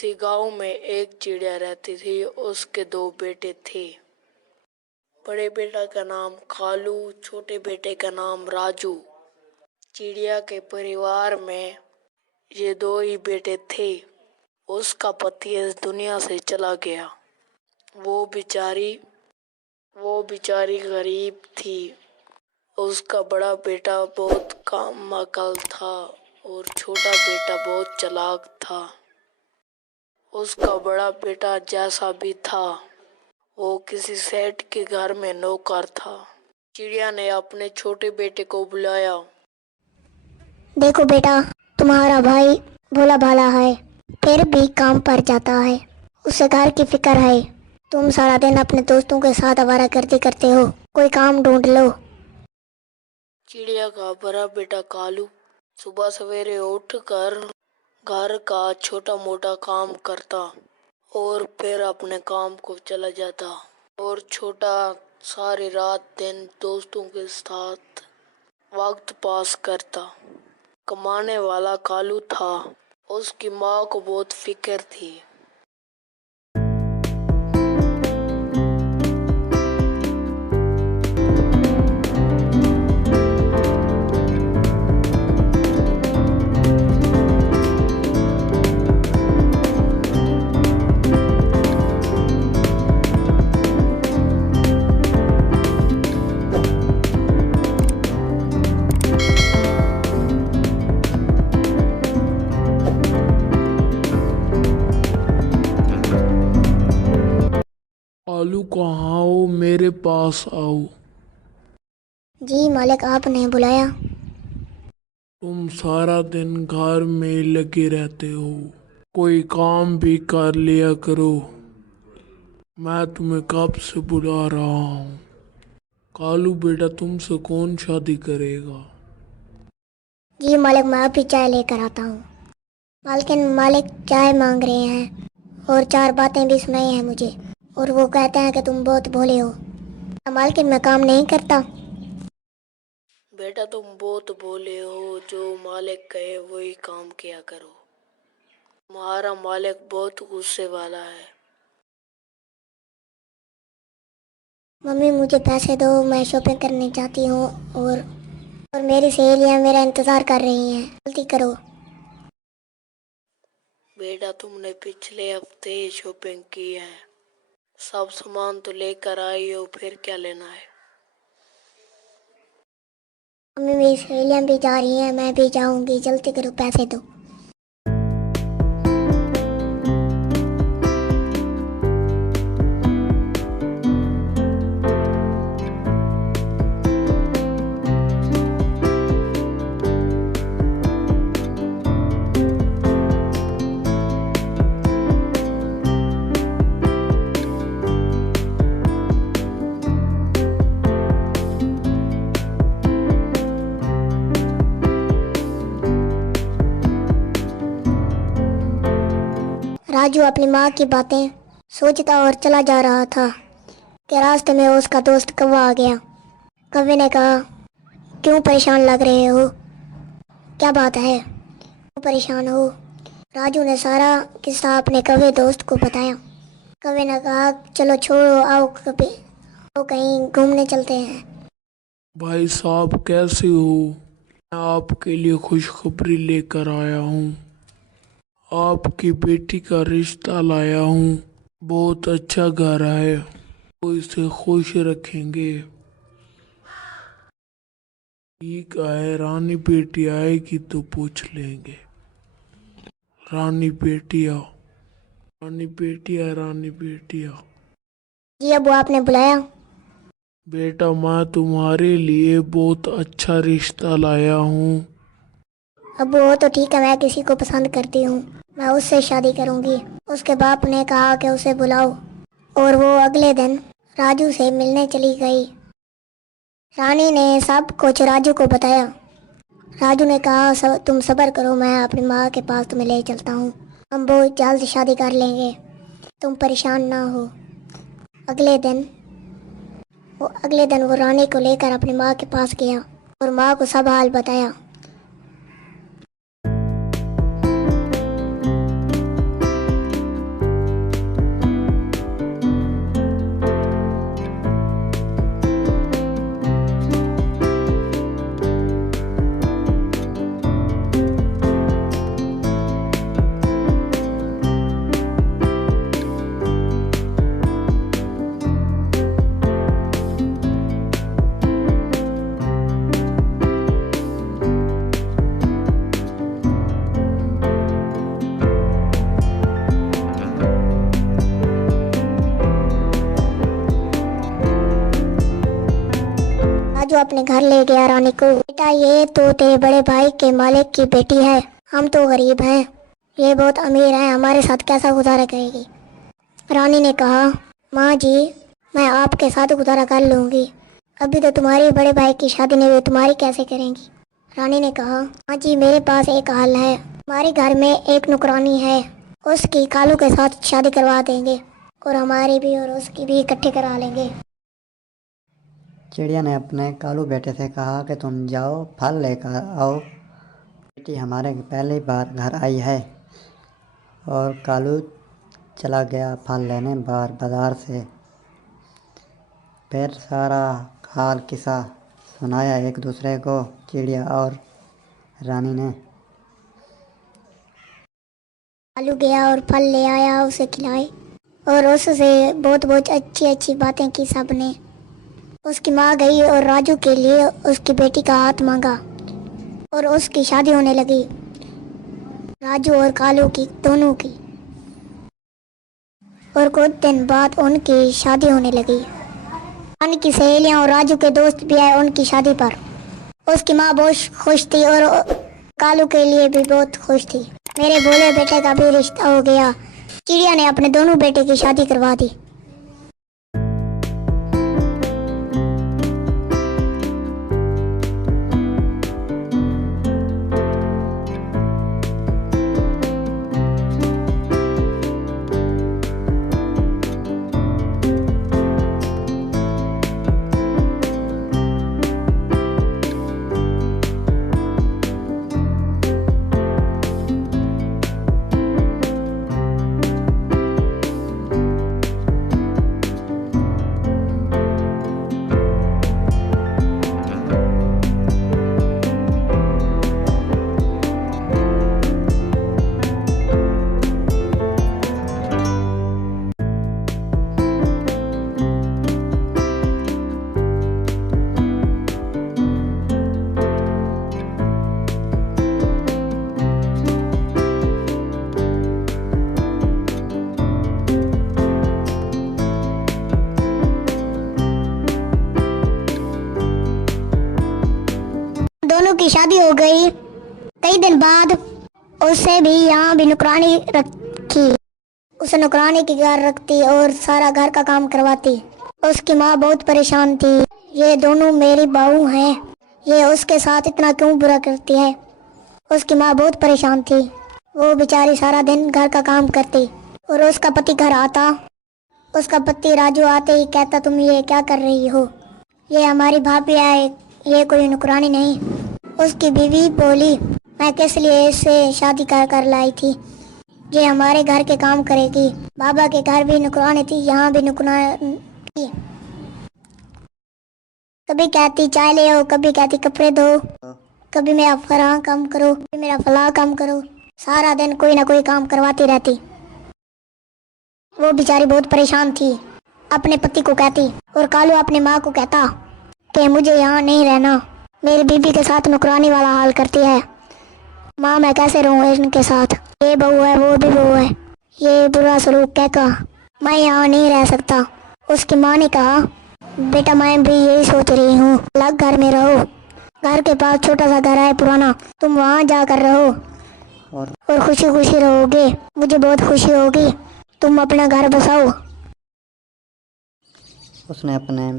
किसी गांव में एक चिड़िया रहती थी। उसके दो बेटे थे। बड़े बेटा का नाम कालू, छोटे बेटे का नाम राजू। चिड़िया के परिवार में ये दो ही बेटे थे। उसका पति इस दुनिया से चला गया। वो बेचारी गरीब थी। उसका बड़ा बेटा बहुत कामकल था और छोटा बेटा बहुत चालाक था। उसका बड़ा बेटा जैसा भी था, वो किसी सेठ के घर में नौकर था। चिड़िया ने अपने छोटे बेटे को बुलाया। देखो बेटा, तुम्हारा भाई भोला भाला है, फिर भी काम पर जाता है। उसे घर की फिक्र है। तुम सारा दिन अपने दोस्तों के साथ आवारागर्दी करते हो। कोई काम ढूंढ लो। चिड़िया का बड़ा बेटा कालू सुबह सवेरे उठकर घर का छोटा मोटा काम करता और फिर अपने काम को चला जाता। और छोटा सारी रात दिन दोस्तों के साथ वक्त पास करता। कमाने वाला कालू था। उसकी माँ को बहुत फिक्र थी। आलू कहाँ हो? मेरे पास आओ। जी मालिक, आपने बुलाया? तुम सारा दिन घर में लगे रहते हो, कोई काम भी कर लिया करो। मैं तुम्हें कब से बुला रहा हूँ। कालू बेटा, तुमसे कौन शादी करेगा? जी मालिक, मैं अभी चाय लेकर आता हूँ। मालकिन, मालिक चाय मांग रहे हैं और चार बातें भी सुनाई हैं मुझे, और वो कहते हैं कि तुम बहुत भोले हो। मालकिन, मैं काम नहीं करता। बेटा, तुम बहुत भोले हो। जो मालिक कहे वही काम किया करो। तुम्हारा मालिक बहुत गुस्से वाला है। मम्मी, मुझे पैसे दो, मैं शॉपिंग करने चाहती हूँ। और मेरी सहेलियाँ मेरा इंतज़ार कर रही हैं, जल्दी करो। बेटा, तुमने पिछले हफ्ते ही शॉपिंग की है। सब सामान तो लेकर आई हो, फिर क्या लेना है? मम्मी, मेरी सहेलियाँ भी जा रही हैं, मैं भी जाऊँगी, जल्दी करो, पैसे दो। राजू अपनी माँ की बातें सोचता और चला जा रहा था कि रास्ते में उसका दोस्त कौवा आ गया। कौवे ने कहा, क्यों परेशान लग रहे हो? क्या बात है, क्यों परेशान हो? राजू ने सारा किस्सा अपने कौवे दोस्त को बताया। कौवे ने कहा, चलो छोड़ो, आओ कहीं घूमने चलते हैं। भाई साहब, कैसे हो? मैं आपके लिए खुशखबरी लेकर आया हूँ। आपकी बेटी का रिश्ता लाया हूँ। बहुत अच्छा घर है, तो इसे खुश रखेंगे। ठीक है, रानी बेटी आएगी तो पूछ लेंगे। रानी बेटिया, रानी बेटिया, रानी बेटिया। जी अबू, आपने बुलाया? बेटा, मैं तुम्हारे लिए बहुत अच्छा रिश्ता लाया हूँ। अबू, वो तो ठीक है, मैं किसी को पसंद करती हूँ, मैं उससे शादी करूँगी। उसके बाप ने कहा कि उसे बुलाओ, और वो अगले दिन राजू से मिलने चली गई। रानी ने सब कुछ राजू को बताया। राजू ने कहा, तुम सब्र करो, मैं अपनी माँ के पास तुम्हें ले चलता हूँ। हम बहुत जल्द शादी कर लेंगे, तुम परेशान ना हो। अगले दिन वो रानी को लेकर अपनी माँ के पास गया और माँ को सब हाल बताया। राजू अपने घर ले गया रानी को। बेटा ये तो तेरे बड़े भाई के मालिक की बेटी है, हम तो गरीब हैं, ये बहुत अमीर है, हमारे साथ कैसा गुजारा करेगी। रानी ने कहा माँ जी मैं आपके साथ गुजारा कर लूँगी, अभी तो तुम्हारे बड़े भाई की शादी नहीं हुई, तुम्हारी कैसे करेंगी। रानी ने कहा माँ जी मेरे पास एक हल है, हमारे घर में एक नुकरानी है, उसकी कालू के साथ शादी करवा देंगे और हमारी भी और उसकी भी इकट्ठे करा लेंगे। चिड़िया ने अपने कालू बेटे से कहा कि तुम जाओ फल लेकर आओ, बेटी हमारे पहली बार घर आई है। और कालू चला गया फल लेने बाजार से। फिर सारा हाल किस्सा सुनाया एक दूसरे को चिड़िया और रानी ने। कालू गया और फल ले आया, उसे खिलाए और उससे बहुत बहुत अच्छी अच्छी बातें की सबने। उसकी माँ गई और राजू के लिए उसकी बेटी का हाथ मांगा और उसकी शादी होने लगी, राजू और कालू की दोनों की। और कुछ दिन बाद उनकी शादी होने लगी। रानी की सहेलियां और राजू के दोस्त भी आए उनकी शादी पर। उसकी माँ बहुत खुश थी और कालू के लिए भी बहुत खुश थी। मेरे भोले बेटे का भी रिश्ता हो गया। चिड़िया ने अपने दोनों बेटे की शादी करवा दी। दोनों की शादी हो गई। कई दिन बाद उसे भी यहाँ भी नौकरानी रखी। उसे नौकरानी के घर रखती और सारा घर का काम करवाती। उसकी माँ बहुत परेशान थी, ये दोनों मेरी बहू हैं, ये उसके साथ इतना क्यों बुरा करती है। उसकी माँ बहुत परेशान थी, वो बेचारी सारा दिन घर का काम करती और उसका पति घर आता। उसका पति राजू आते ही कहता तुम ये क्या कर रही हो, ये हमारी भाभी है, ये कोई नौकरानी नहीं। उसकी बीवी बोली मैं किस लिए इससे शादी कर लाई थी, ये हमारे घर के काम करेगी। बाबा के घर भी नौकरानी थी, यहाँ भी नौकरानी थी। कभी कहती चाय ले आओ, कभी कहती कपड़े धो, कभी मेरा फलां काम करो, कभी मेरा फलां काम करो। सारा दिन कोई ना कोई काम करवाती रहती। वो बेचारी बहुत परेशान थी, अपने पति को कहती। और कालू अपनी माँ को कहता कि मुझे यहाँ नहीं रहना, मेरी बीबी के साथ नौकरानी वाला हाल करती है। माँ मैं कैसे रहूँ इनके साथ, ये बहू है वो भी बहू है, ये बुरा सलूक कहकर मैं यहाँ नहीं रह सकता। उसकी माँ ने कहा बेटा मैं भी यही सोच रही हूँ, अलग घर में रहो, घर के पास छोटा सा घर है पुराना, तुम वहाँ जाकर रहो और खुशी खुशी रहोगे, मुझे बहुत खुशी होगी, तुम अपना घर बसाओ। उसने अपने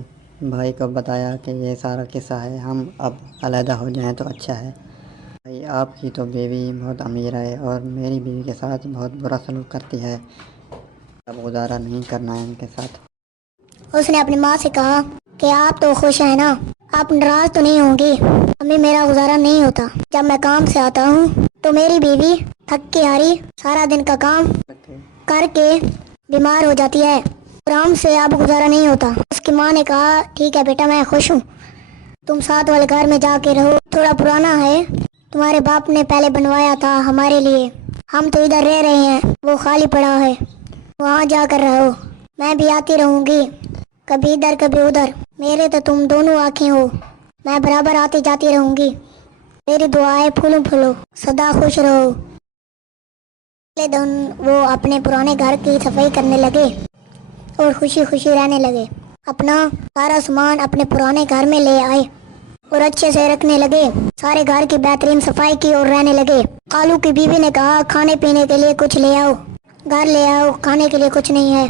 भाई को बताया कि ये सारा किस्सा है, हम अब अलहदा हो जाएं तो अच्छा है। भाई आपकी तो बीवी बहुत अमीर है और मेरी बीवी के साथ बहुत बुरा सलूक करती है, अब गुजारा नहीं करना है इनके साथ। उसने अपनी माँ से कहा कि आप तो खुश हैं ना, आप नाराज तो नहीं होंगी, हमें मेरा गुजारा नहीं होता। जब मैं काम से आता हूँ तो मेरी बीवी थक के हारी सारा दिन का काम करके बीमार हो जाती है और हमसे अब गुजारा नहीं होता। उसकी माँ ने कहा ठीक है बेटा मैं खुश हूँ, तुम साथ वाले घर में जाके रहो, थोड़ा पुराना है, तुम्हारे बाप ने पहले बनवाया था हमारे लिए, हम तो इधर रह रहे हैं, वो खाली पड़ा है, वहाँ जाकर रहो, मैं भी आती रहूँगी, कभी इधर कभी उधर, मेरे तो तुम दोनों आँखें हो, मैं बराबर आती जाती रहूँगी, मेरी दुआएं फूलो फूलो, सदा खुश रहो। अगले दिन वो अपने पुराने घर की सफाई करने लगे और खुशी खुशी रहने लगे। अपना सारा सामान अपने पुराने घर में ले आए और अच्छे से रखने लगे। सारे घर की बेहतरीन सफाई की और रहने लगे। कालू की बीवी ने कहा, खाने पीने के लिए कुछ ले आओ, घर ले आओ, खाने के लिए कुछ नहीं है।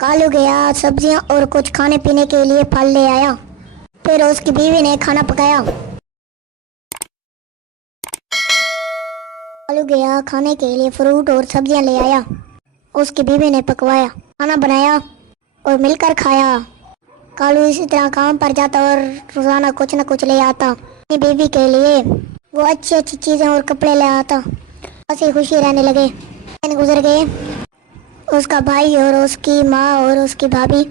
कालू गया, सब्जियां और कुछ खाने पीने के लिए फल ले आया। फिर उसकी बीवी ने खाना पकाया। कालू गया, खाने के लिए फ्रूट और सब्जियां ले आया। उसकी बीवी ने पकवाया, खाना बनाया और मिलकर खाया। कालू इसी तरह काम पर जाता और रोजाना कुछ न कुछ ले आता अपनी बीवी के लिए। वो अच्छी अच्छी चीजें और कपड़े ले आता। हंसी खुशी रहने लगे। दिन गुजर गए। उसका भाई और उसकी माँ और उसकी भाभी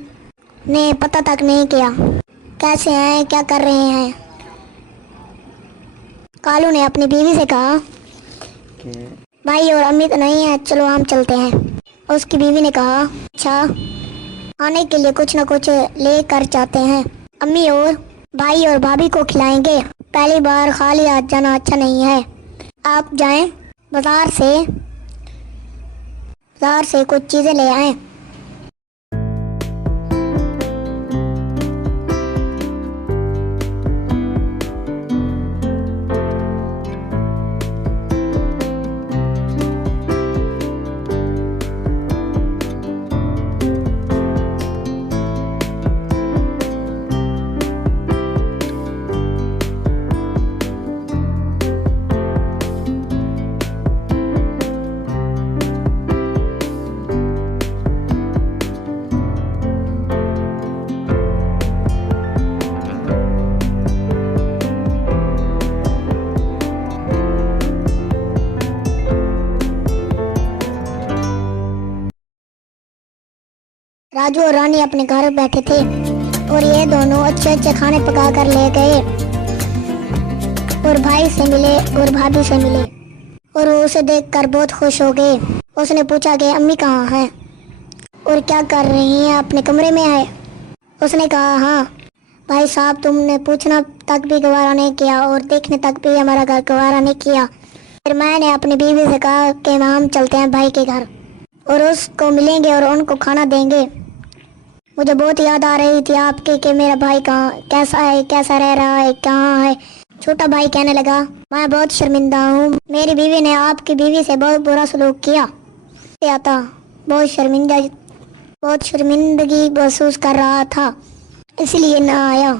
ने पता तक नहीं किया कैसे हैं, क्या कर रहे हैं। कालू ने अपनी बीवी से कहा कि भाई और अम्मी तो नहीं है, चलो हम चलते हैं। उसकी बीवी ने कहा अच्छा, खाने के लिए कुछ न कुछ ले कर जाते हैं, अम्मी और भाई और भाभी को खिलाएंगे। पहली बार खाली हाथ जाना अच्छा नहीं है। आप जाएं बाजार से कुछ चीजें ले आएं। राजू और रानी अपने घर बैठे थे और ये दोनों अच्छे अच्छे खाने पका कर ले गए और भाई से मिले और भाभी से मिले और वो उसे देखकर बहुत खुश हो गए। उसने पूछा कि अम्मी कहाँ है और क्या कर रही हैं, अपने कमरे में है। उसने कहा हाँ भाई साहब, तुमने पूछना तक भी गवारा नहीं किया और देखने तक भी हमारा घर गवारा नहीं किया। फिर मैंने अपनी बीवी से कहा कि हम चलते हैं भाई के घर और उसको मिलेंगे और उनको खाना देंगे। मुझे बहुत याद आ रही थी आपकी कि मेरा भाई कहाँ, कैसा है, कैसा रह रहा है, कहाँ है। छोटा भाई कहने लगा मैं बहुत शर्मिंदा हूँ, मेरी बीवी ने आपकी बीवी से बहुत बुरा सलूक किया। आता बहुत शर्मिंदगी महसूस कर रहा था, इसलिए ना आया।